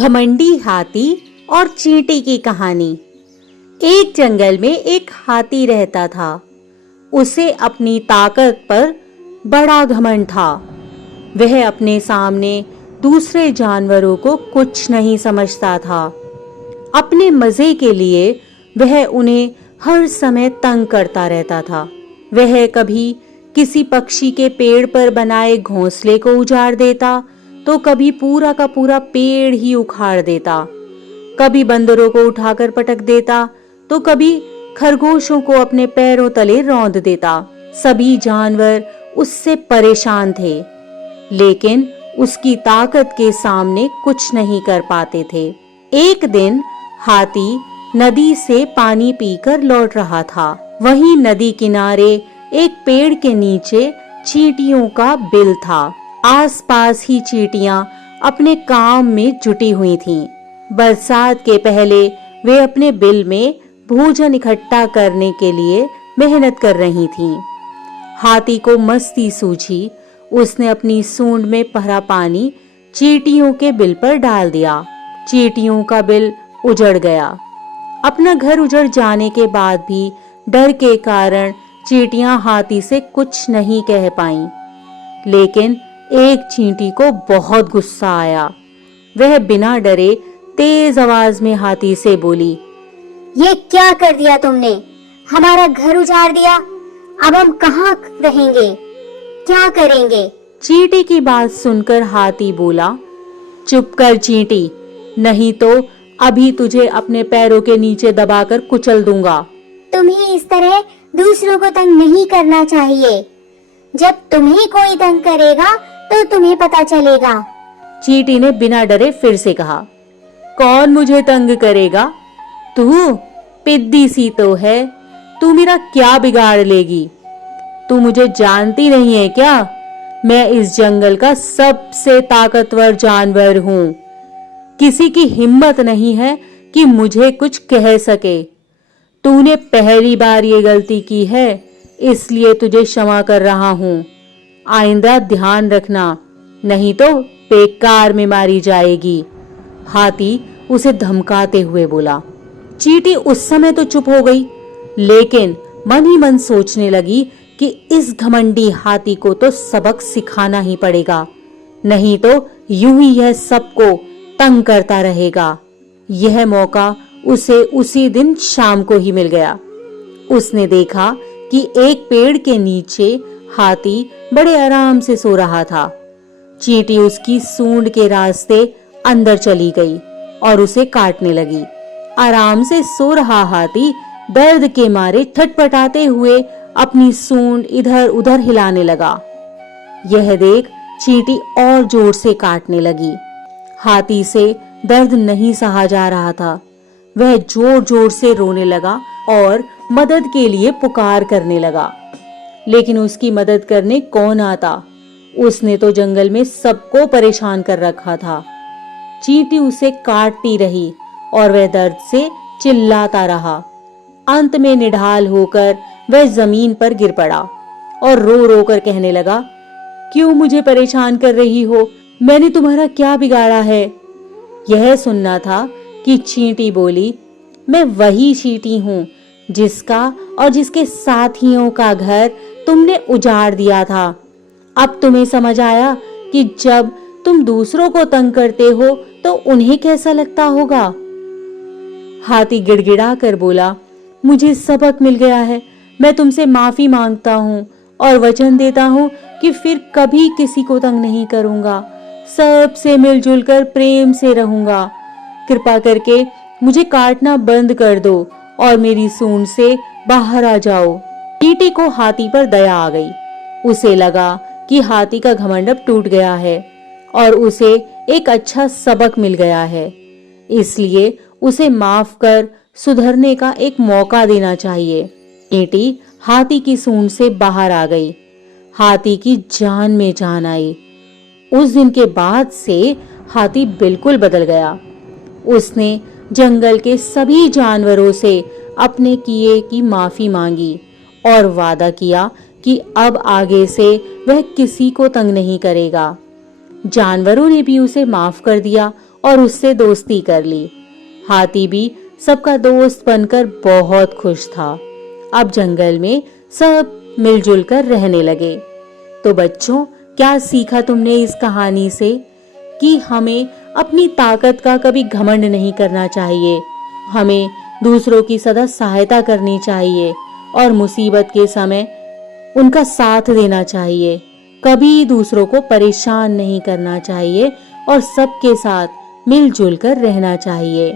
घमंडी हाथी और चींटी की कहानी। एक जंगल में एक हाथी रहता था। उसे अपनी ताकत पर बड़ा घमंड था। वह अपने सामने दूसरे जानवरों को कुछ नहीं समझता था। अपने मजे के लिए वह उन्हें हर समय तंग करता रहता था। वह कभी किसी पक्षी के पेड़ पर बनाए घोंसले को उजाड़ देता, तो कभी पूरा का पूरा पेड़ ही उखाड़ देता। कभी बंदरों को उठाकर पटक देता, तो कभी खरगोशों को अपने पैरों तले रौंद देता। सभी जानवर उससे परेशान थे, लेकिन उसकी ताकत के सामने कुछ नहीं कर पाते थे। एक दिन हाथी नदी से पानी पीकर लौट रहा था। वहीं नदी किनारे एक पेड़ के नीचे चींटियों का बिल था। आसपास ही चींटियां अपने काम में जुटी हुई थीं। बरसात के पहले वे अपने बिल में भोजन इकट्ठा करने के लिए मेहनत कर रही थीं। हाथी को मस्ती सूझी। उसने अपनी सूंड में भरा पानी चींटियों के बिल पर डाल दिया। चींटियों का बिल उजड़ गया। अपना घर उजड़ जाने के बाद भी डर के कारण चींटियां हाथी से कुछ नहीं कह पाईं। लेकिन एक चींटी को बहुत गुस्सा आया। वह बिना डरे तेज आवाज में हाथी से बोली, ये क्या कर दिया तुमने? हमारा घर उजाड़ दिया। अब हम कहाँ रहेंगे? क्या करेंगे? चींटी की बात सुनकर हाथी बोला, चुप कर चींटी, नहीं तो अभी तुझे अपने पैरों के नीचे दबाकर कुचल दूंगा। तुम्हें इस तरह दूसरों को तंग नहीं करना चाहिए। जब तुम्हें कोई तंग करेगा तो तुम्हें पता चलेगा। चींटी ने बिना डरे फिर से कहा, कौन मुझे तंग करेगा? तू पिद्दी सी तो है। तू मेरा क्या बिगाड़ लेगी? तू मुझे जानती नहीं है क्या? मैं इस जंगल का सबसे ताकतवर जानवर हूँ। किसी की हिम्मत नहीं है कि मुझे कुछ कह सके। तूने पहली बार ये गलती की है, इसलिए तुझे क्षमा कर रहा हूँ। आइंदा ध्यान रखना, नहीं तो बेकार में मारी जाएगी। हाथी उसे धमकाते हुए बोला। चींटी उस समय तो चुप हो गई, लेकिन मन ही मन सोचने लगी कि इस घमंडी हाथी को तो सबक सिखाना ही पड़ेगा, नहीं तो यूं ही यह सबको तंग करता रहेगा। यह मौका उसे उसी दिन शाम को ही मिल गया। उसने देखा कि एक पेड़ के नीचे हाथी बड़े आराम से सो रहा था। चींटी उसकी सूंड के रास्ते अंदर चली गई और उसे काटने लगी। आराम से सो रहा हाथी दर्द के मारे छटपटाते हुए अपनी सूंड इधर उधर हिलाने लगा। यह देख चींटी और जोर से काटने लगी। हाथी से दर्द नहीं सहा जा रहा था। वह जोर जोर से रोने लगा और मदद के लिए पुकार करने लगा, लेकिन उसकी मदद करने कौन आता? उसने तो जंगल में सबको परेशान कर रखा था। चींटी उसे काटती रही और वह दर्द से चिल्लाता रहा। अंत में निढाल होकर वह जमीन पर गिर पड़ा और रो रो कर कहने लगा, क्यों मुझे परेशान कर रही हो? मैंने तुम्हारा क्या बिगाड़ा है? यह सुनना था कि चींटी बोली, मैं वही चींटी हूँ जिसका और जिसके साथियों का घर तुमने उजाड़ दिया था। अब तुम्हें समझ आया कि जब तुम दूसरों को तंग करते हो तो उन्हें कैसा लगता होगा। हाथी गिड़गिड़ा कर बोला, मुझे सबक मिल गया है। मैं तुमसे माफी मांगता हूँ और वचन देता हूँ कि फिर कभी किसी को तंग नहीं करूंगा। सबसे मिलजुल कर प्रेम से रहूंगा। कृपा करके मुझे काटना बंद कर दो और मेरी सूंड से बाहर आ जाओ। चींटी को हाथी पर दया आ गई। उसे लगा कि हाथी का घमंड अब टूट गया है और उसे एक अच्छा सबक मिल गया है, इसलिए उसे माफ कर सुधरने का एक मौका देना चाहिए। चींटी हाथी की सूंड से बाहर आ गई। हाथी की जान में जान आई। उस दिन के बाद से हाथी बिल्कुल बदल गया। उसने जंगल के सभी जानवरों से अपने किए की माफी मांगी और वादा किया कि अब आगे से वह किसी को तंग नहीं करेगा। जानवरों ने भी उसे माफ कर दिया और उससे दोस्ती कर ली। हाथी भी सबका दोस्त बनकर बहुत खुश था। अब जंगल में सब मिलजुल कर रहने लगे। तो बच्चों, क्या सीखा तुमने इस कहानी से कि हमें अपनी ताकत का कभी घमंड नहीं करना चाहिए, हमें दूसरों की सदा सहायता करनी चाहिए और मुसीबत के समय उनका साथ देना चाहिए, कभी दूसरों को परेशान नहीं करना चाहिए और सबके साथ मिलजुल कर रहना चाहिए।